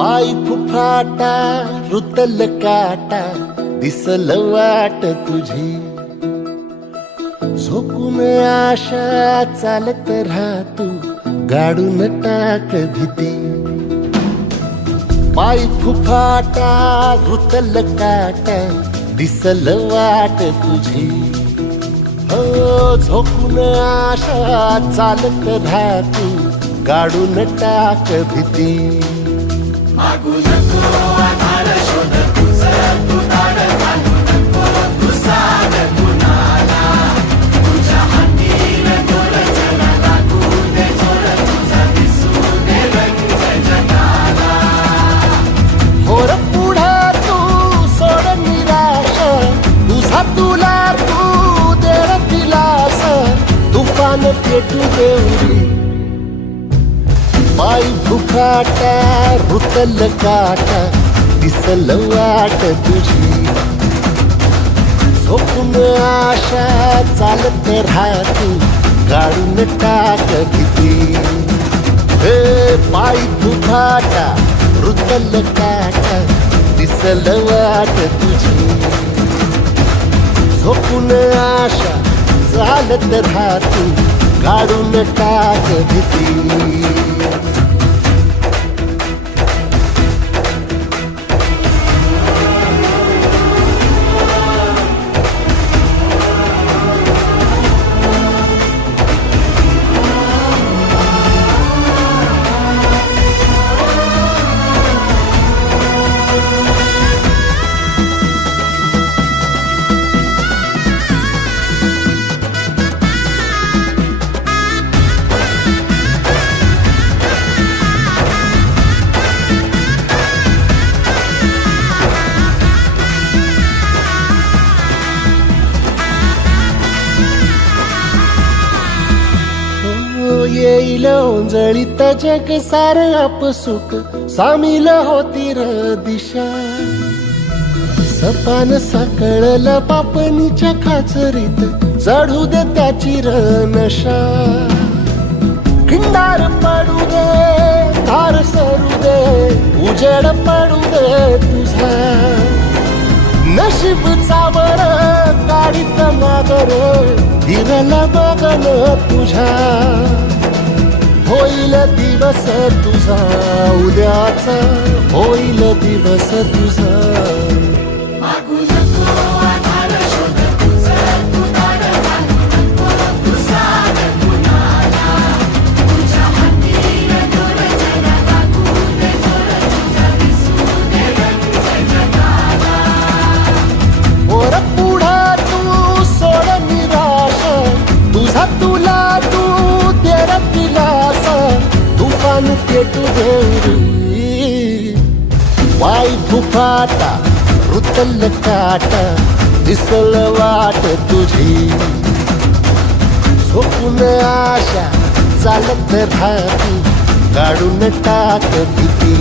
पाय फुफाटा रुतल काटा दिसल वाट तुझी झोकून आशा चालत राहतू गाडून टाक भीती पाय फुफाटा रुतल काटा दिसल वाट तुझी हो झोकून आशा चालत राहतू गाडून टाक भीती मागू नको आधार शोध तुझं तू धाड घालू नको तू साध कुणाला तुझ्या हातीन दोर चला लागू दे जोर तुझा दिसू दे रंग जगाला होर पुढे तू सोड निराश तुझा तुला तू दे दिलास तुफान पेटू देवरी पाय फुफाटा रुतल काटा दिसल वाट तुझी झोपून आशा चालत राहतू गाडून टाक भीती हे पाय फुफाटा रुतल काटा दिसल वाट तुझी झोपून आशा चालत राहतू गाडून टाक भीती येईल ओंजळीत जग सार आपसुक सामील होती र दिशा सपान साकळल पापणीच्या खाचरीत चढू दे त्याची र नशा खिंडार पडू दे धार सरू दे उजेड पडू दे तुझा नशीब चावर काढीत मागर हिरल बघन तुझ्या होईल दिवस तुझा उद्याचा होईल दिवस तुझा मागू नको आधार शोध तुझं तू धाड घालू नको तू साध कुणाला तुझ्या हातीन दोर चला लागू दे जोर तुझा दिसू दे रंग जगाला वर पुढे तू सोड निराश तुझा तुला तू तेरा दिलास तुफान पेटू देवरी पाय फुफाटा रुतल काटा दिसल वाट तुझी झोपून आशा चालत राहतू काढून टाक भीती